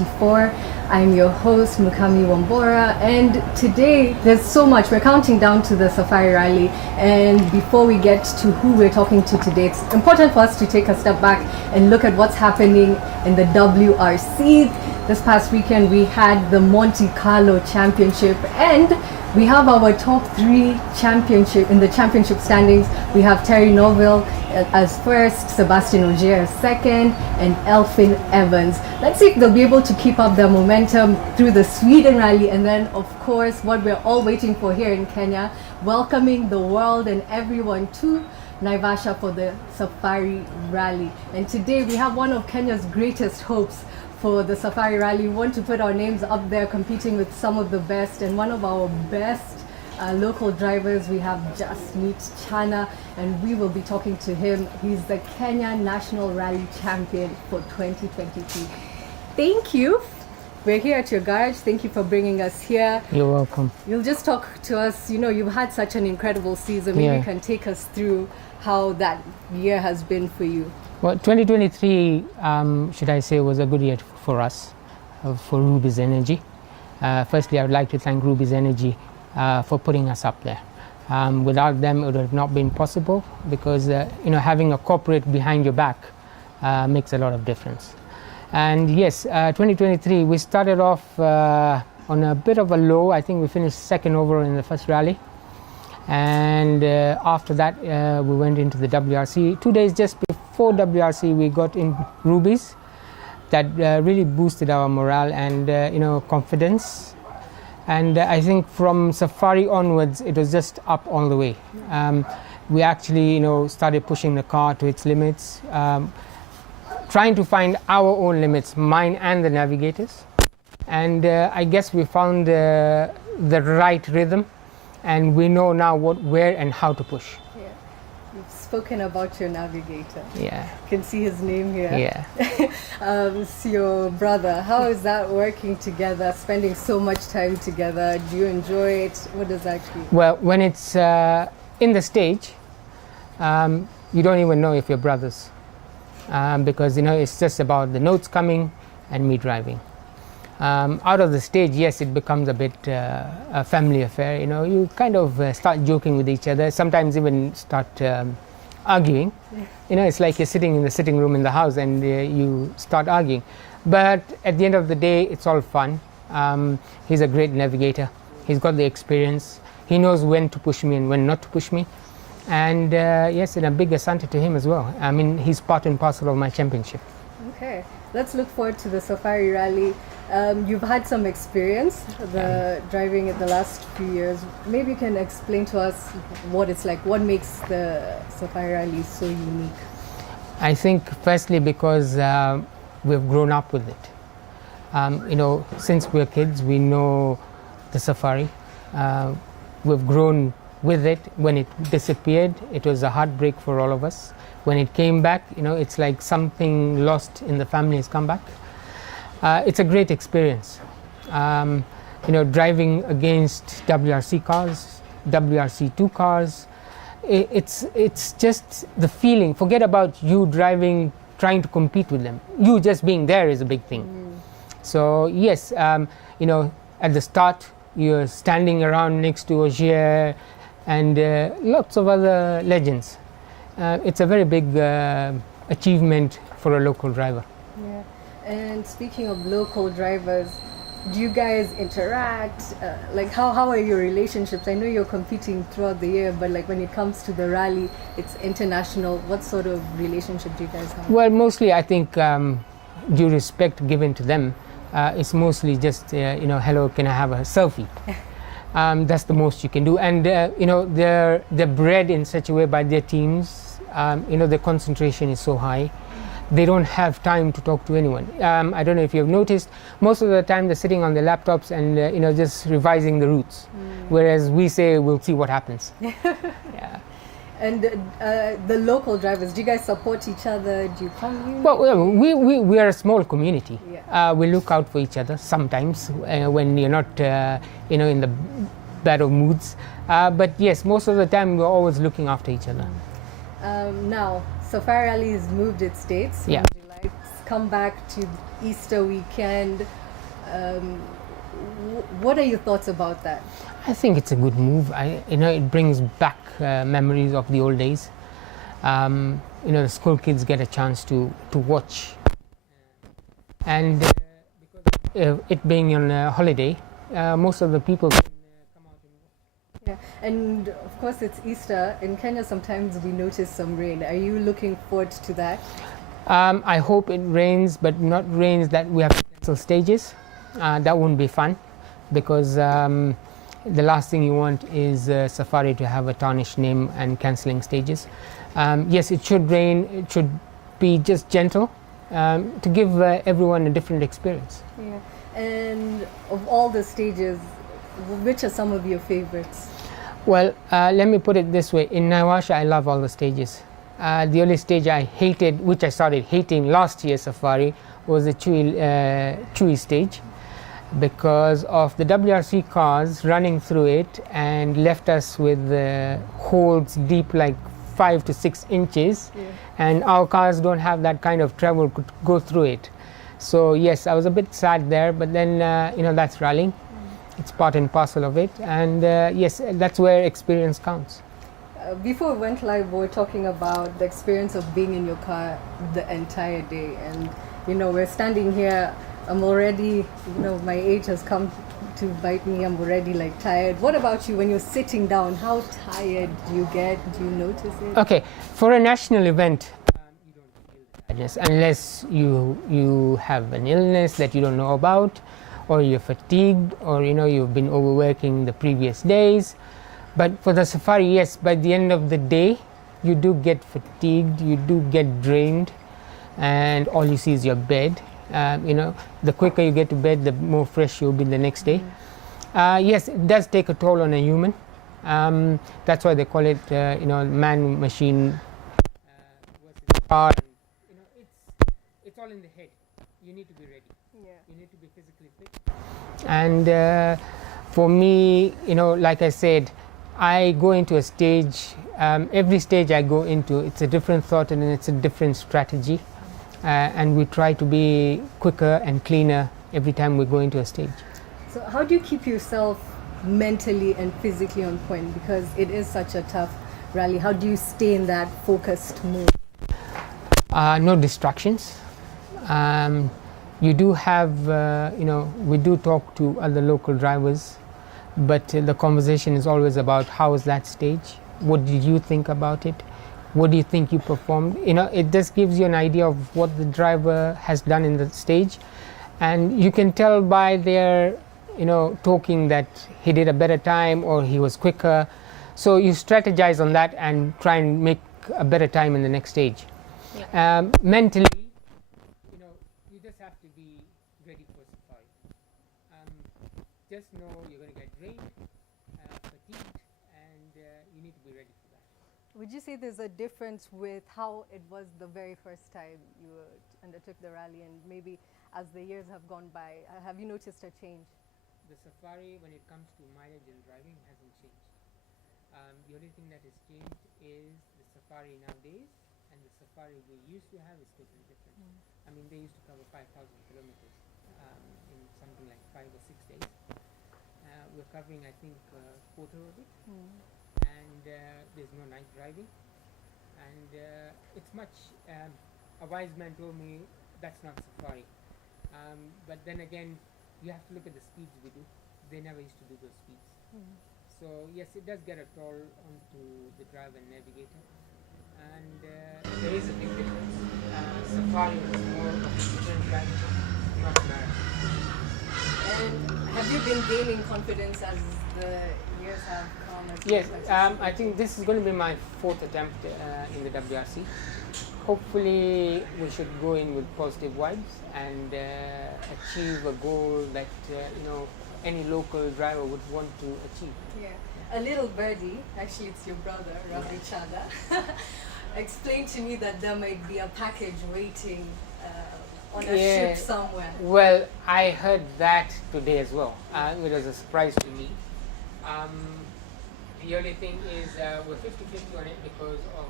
2024. I'm your host, Mukami Wambora, and today there's so much. We're counting down to the Safari Rally, and before we get to who we're talking to today, it's important for us to take a step back and look at what's happening in the WRC. This past weekend we had the Monte Carlo Championship, and we have our top three championship in the championship standings. We have Terry Noville as first, Sebastian Ogier as second, and Elfyn Evans. Let's see if they'll be able to keep up their momentum through the Sweden Rally, and then of course what we're all waiting for here in Kenya, welcoming the world and everyone to Naivasha for the Safari Rally. And today we have one of Kenya's greatest hopes for the Safari Rally. We want to put our names up there competing with some of the best, and one of our best local drivers, we have Jasmeet Chana, and we will be talking to him. He's the Kenya National Rally Champion for 2023. Thank you. We're here at your garage. Thank you for bringing us here. You're welcome. You'll just talk to us, you've had such an incredible season. Maybe you can take us through how that year has been for you. Well, 2023, should I say, was a good year for us, for Ruby's Energy. Firstly, I would like to thank Ruby's Energy for putting us up there. Without them, it would have not been possible, because having a corporate behind your back makes a lot of difference. And yes, 2023, we started off on a bit of a low. I think we finished second overall in the first rally. And after that, we went into the WRC. 2 days just before WRC, we got in Ruby's. That really boosted our morale and confidence. And I think from Safari onwards, it was just up all the way. We actually started pushing the car to its limits, trying to find our own limits, mine and the navigators. And I guess we found the right rhythm, and we know now where and how to push. Yeah. You've spoken about your navigator. Yeah. You can see his name here. Yeah. It's your brother. How is that working together, spending so much time together? Do you enjoy it? What does that feel? Well, when it's in the stage, you don't even know if you're brothers, because it's just about the notes coming and me driving. Out of the stage, yes, it becomes a bit a family affair. You kind of start joking with each other, sometimes even start arguing. It's like you're sitting in the sitting room in the house and you start arguing. But at the end of the day, it's all fun. He's a great navigator. He's got the experience. He knows when to push me and when not to push me. And yes, and a big asante to him as well. I mean, he's part and parcel of my championship. Okay, let's look forward to the Safari Rally. You've had some experience driving it the last few years. Maybe you can explain to us what it's like. What makes the Safari Rally so unique? I think firstly because we've grown up with it. Since we're kids, we know the Safari. We've grown with it. When it disappeared, it was a heartbreak for all of us. When it came back, it's like something lost in the family has come back. It's a great experience. Driving against WRC cars, WRC2 cars, it's just the feeling. Forget about you driving, trying to compete with them. You just being there is a big thing. So yes, at the start, you're standing around next to Ogier and lots of other legends. It's a very big achievement for a local driver. Yeah. And speaking of local drivers, do you guys interact? How are your relationships? I know you're competing throughout the year, but when it comes to the rally, it's international. What sort of relationship do you guys have? Well, mostly I think due respect given to them, it's mostly just, hello, can I have a selfie? That's the most you can do. And, they're bred in such a way by their teams. Their concentration is so high. They don't have time to talk to anyone. I don't know if you've noticed, most of the time they're sitting on their laptops and just revising the routes, whereas we say we'll see what happens. Yeah. And the local drivers, do you guys support each other? Do you come? Well, we are a small community. Yeah. We look out for each other sometimes when you're not in the bad of moods. But yes, most of the time we're always looking after each other. Now, Safari Rally has moved its dates from Yeah. July. It's come back to Easter weekend. What are your thoughts about that? I think it's a good move. It brings back memories of the old days. The school kids get a chance to watch, and because it being on a holiday, most of the people can come out and watch. Yeah, and of course it's Easter. In Kenya, sometimes we notice some rain. Are you looking forward to that? I hope it rains, but not rains that we have to cancel stages. That wouldn't be fun, because the last thing you want is Safari to have a tarnished name and cancelling stages. Yes, it should rain. It should be just gentle to give everyone a different experience. Yeah, and of all the stages, which are some of your favorites? Well, let me put it this way. In Naivasha, I love all the stages. The only stage I hated, which I started hating last year Safari, was the Chui stage, because of the WRC cars running through it and left us with holes deep like 5 to 6 inches. Yeah. And our cars don't have that kind of travel to go through it. So yes, I was a bit sad there, but then that's rallying. It's part and parcel of it, and yes, that's where experience counts. Before we went live, we were talking about the experience of being in your car the entire day, and we're standing here. I'm already, my age has come to bite me. I'm already like tired. What about you? When you're sitting down, how tired do you get? Do you notice it? Okay, for a national event, you don't feel the tiredness unless you have an illness that you don't know about, or you're fatigued, or you've been overworking the previous days. But for the Safari, yes, by the end of the day, you do get fatigued, you do get drained, and all you see is your bed. The quicker you get to bed, the more fresh you'll be the next day. Yes, it does take a toll on a human. That's why they call it, man-machine versus car. It's all in the head. You need to be ready. Yeah. You need to be physically fit. And for me, like I said, I go into a stage. Every stage I go into, it's a different thought and it's a different strategy. And we try to be quicker and cleaner every time we go into a stage. So how do you keep yourself mentally and physically on point? Because it is such a tough rally. How do you stay in that focused mood? No distractions. You do have, we do talk to other local drivers, but the conversation is always about how is that stage? What did you think about it? What do you think you performed? It just gives you an idea of what the driver has done in the stage, and you can tell by their, talking that he did a better time or he was quicker. So you strategize on that and try and make a better time in the next stage. Yeah. Mentally, you just have to be ready for Safari. Just know you're going to get drained, fatigued, and you need to be ready for that. Would you say there's a difference with how it was the very first time you undertook the rally, and maybe as the years have gone by, have you noticed a change? The Safari, when it comes to mileage and driving, hasn't changed. The only thing that has changed is the Safari nowadays, and the Safari we used to have is totally different. I mean, they used to cover 5,000 kilometers in something like 5 or 6 days. We're covering, I think, a quarter of it. And there's no night driving, and it's much, a wise man told me that's not Safari, but then again you have to look at the speeds we do. They never used to do those speeds. So yes, it does get a toll onto the driver and navigator, and there is a big difference. Safari was more of a sprint rally, not marathon. And have you been gaining confidence as the years have come? Yes, I think this is going to be my 4th attempt in the WRC. Hopefully we should go in with positive vibes and achieve a goal that any local driver would want to achieve. Yeah, a little birdie, actually it's your brother, Jasmeet Chana, explained to me that there might be a package waiting on a ship somewhere. Well, I heard that today as well. It was a surprise to me. The only thing is we're 50-50 on it because of...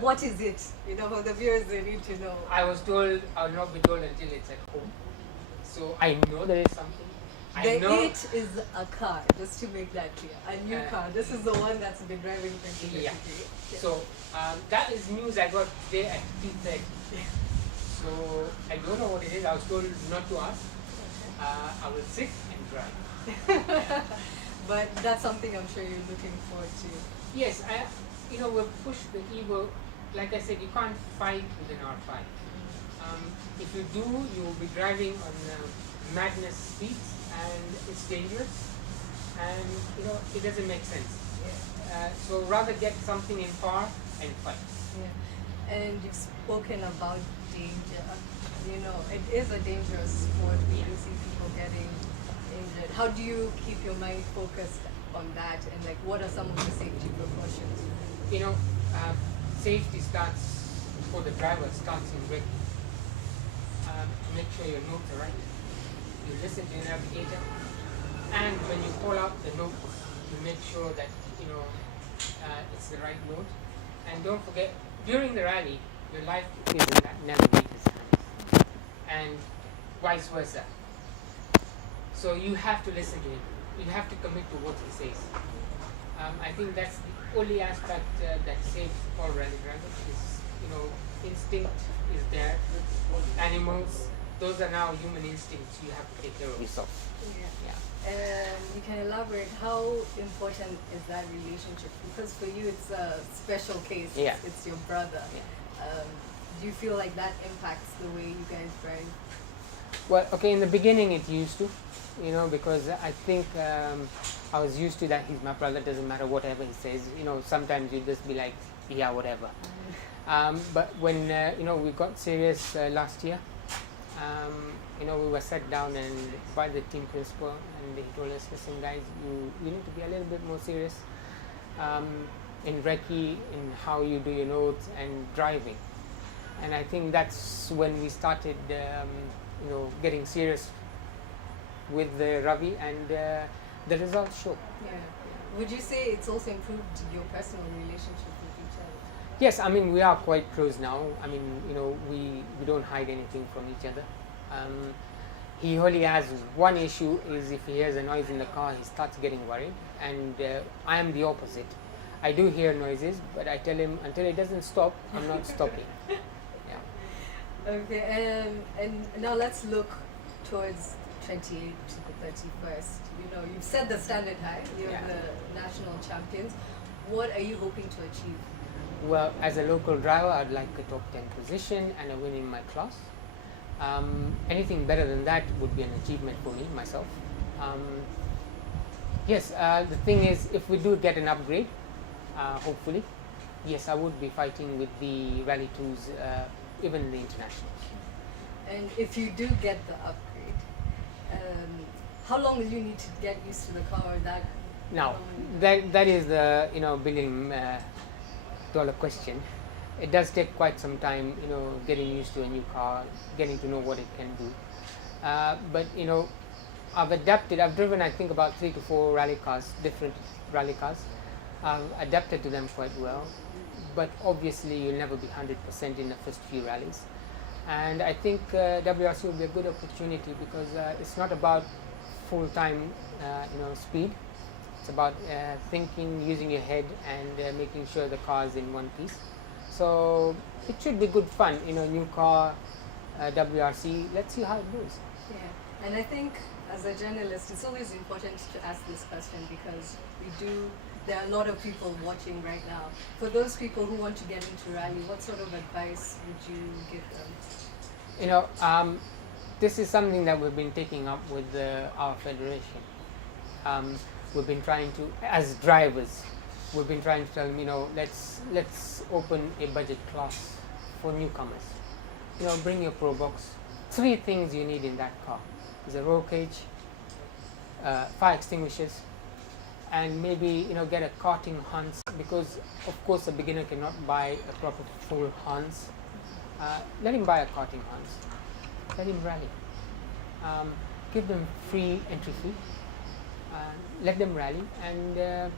What is it? You know, for the viewers, they need to know. I was told I'll not be told until it's at home. So I know there is something. I know The it is a car, just to make that clear. A new car. This is the one that's been driving 2023. Yeah. So that is news I got today at 3:30. So I don't know what it is. I was told not to ask. I will sit and drive. But that's something I'm sure you're looking forward to. Yes, we'll push the ego. Like I said, you can't fight with an R5. If you do, you will be driving on madness speeds, and it's dangerous, and it doesn't make sense. So rather get something in par and fight. Yeah. And you've spoken about danger. It is a dangerous sport. We do see people getting injured. How do you keep your mind focused on that, and what are some of the safety precautions? Safety starts for the driver starts in braking. Make sure your notes are right. You listen to your navigator, and when you call out the note, you make sure that it's the right note. And don't forget, during the rally, your life is in that navigator's hands, and vice versa. So you have to listen to him. You have to commit to what he says. I think that's the only aspect that saves all rally drivers. Is instinct is there. Animals, those are now human instincts. You have to take care of yourself. Yeah. And you can elaborate how important is that relationship? Because for you, it's a special case. Yeah. It's your brother. Yeah. Do you feel like that impacts the way you guys drive? Well, okay, in the beginning it used to, because I think I was used to that he's my brother, doesn't matter whatever he says. Sometimes you just be like, yeah, whatever. But when, we got serious last year, we were sat down and by the team principal, and he told us, listen guys, you need to be a little bit more serious in recce, in how you do your notes and driving. And I think that's when we started, getting serious with the Ravi, and the results show. Yeah. Would you say it's also improved your personal relationship with each other? Yes, I mean, we are quite close now. I mean, we don't hide anything from each other. He only has one issue, is if he hears a noise in the car, he starts getting worried. And I am the opposite. I do hear noises, but I tell him, until it doesn't stop, I'm not stopping. Yeah. Okay, and now let's look towards 28th to the 31st. You've set the standard high. You're the national champions. What are you hoping to achieve? Well, as a local driver, I'd like a top 10 position and a win in my class. Anything better than that would be an achievement for me, myself. Yes, the thing is, if we do get an upgrade, hopefully, yes, I would be fighting with the Rally 2s, even the internationals. And if you do get the upgrade, how long will you need to get used to the car? Now, that is the billion dollar question. It does take quite some time, getting used to a new car, getting to know what it can do. But I've adapted. I've driven, I think, about 3 to 4 rally cars, different rally cars. I've adapted to them quite well. But obviously, you'll never be 100% in the first few rallies. And I think WRC will be a good opportunity because it's not about full-time, speed. It's about thinking, using your head, and making sure the car is in one piece. So it should be good fun, new car, WRC. Let's see how it goes. Yeah, and I think as a journalist, it's always important to ask this question because there are a lot of people watching right now. For those people who want to get into rally, what sort of advice would you give them? This is something that we've been taking up with our federation. We've been trying to, as drivers, we've been trying to tell them, let's open a budget class for newcomers. Bring your Pro Box. 3 things you need in that car: is a roll cage, fire extinguishers, and maybe get a karting Hans, because of course a beginner cannot buy a proper full Hans. Let him buy a karting Hans. Let him rally. Give them free entry fee. Let them rally, and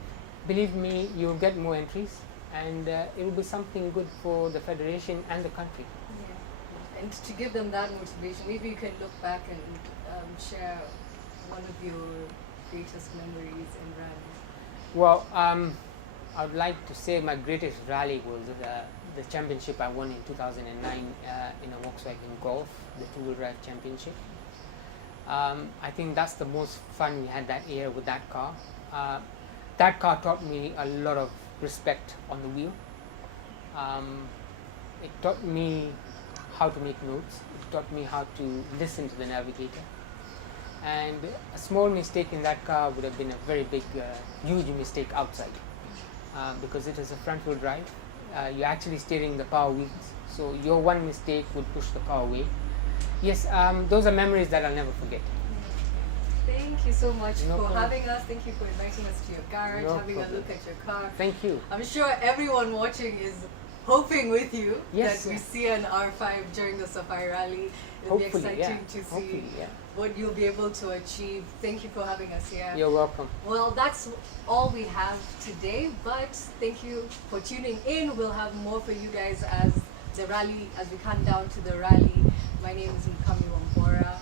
believe me, you'll get more entries, and it will be something good for the federation and the country. Yeah. And to give them that motivation, maybe you can look back and share one of your greatest memories in rally. Well, I would like to say my greatest rally was the championship I won in 2009 in a Volkswagen Golf, the two-wheel drive championship. I think that's the most fun we had that year with that car. That car taught me a lot of respect on the wheel. It taught me how to make notes. It taught me how to listen to the navigator. And a small mistake in that car would have been a very big, huge mistake outside, because it is a front wheel drive. You're actually steering the power wheels, so your one mistake would push the car away. Yes, those are memories that I'll never forget. Thank you so much No for problem. having us. Thank you for inviting us to your garage, No having problem. a look at your car. Thank you. I'm sure everyone watching is hoping with you Yes, that we yes. see an R5 during the Safari Rally. It'll be Hopefully, exciting yeah. to see Hopefully, yeah. what you'll be able to achieve. Thank you for having us here. You're welcome. Well, that's all we have today, but thank you for tuning in. We'll have more for you guys as we come down to the rally. My name is Mukami Wambora.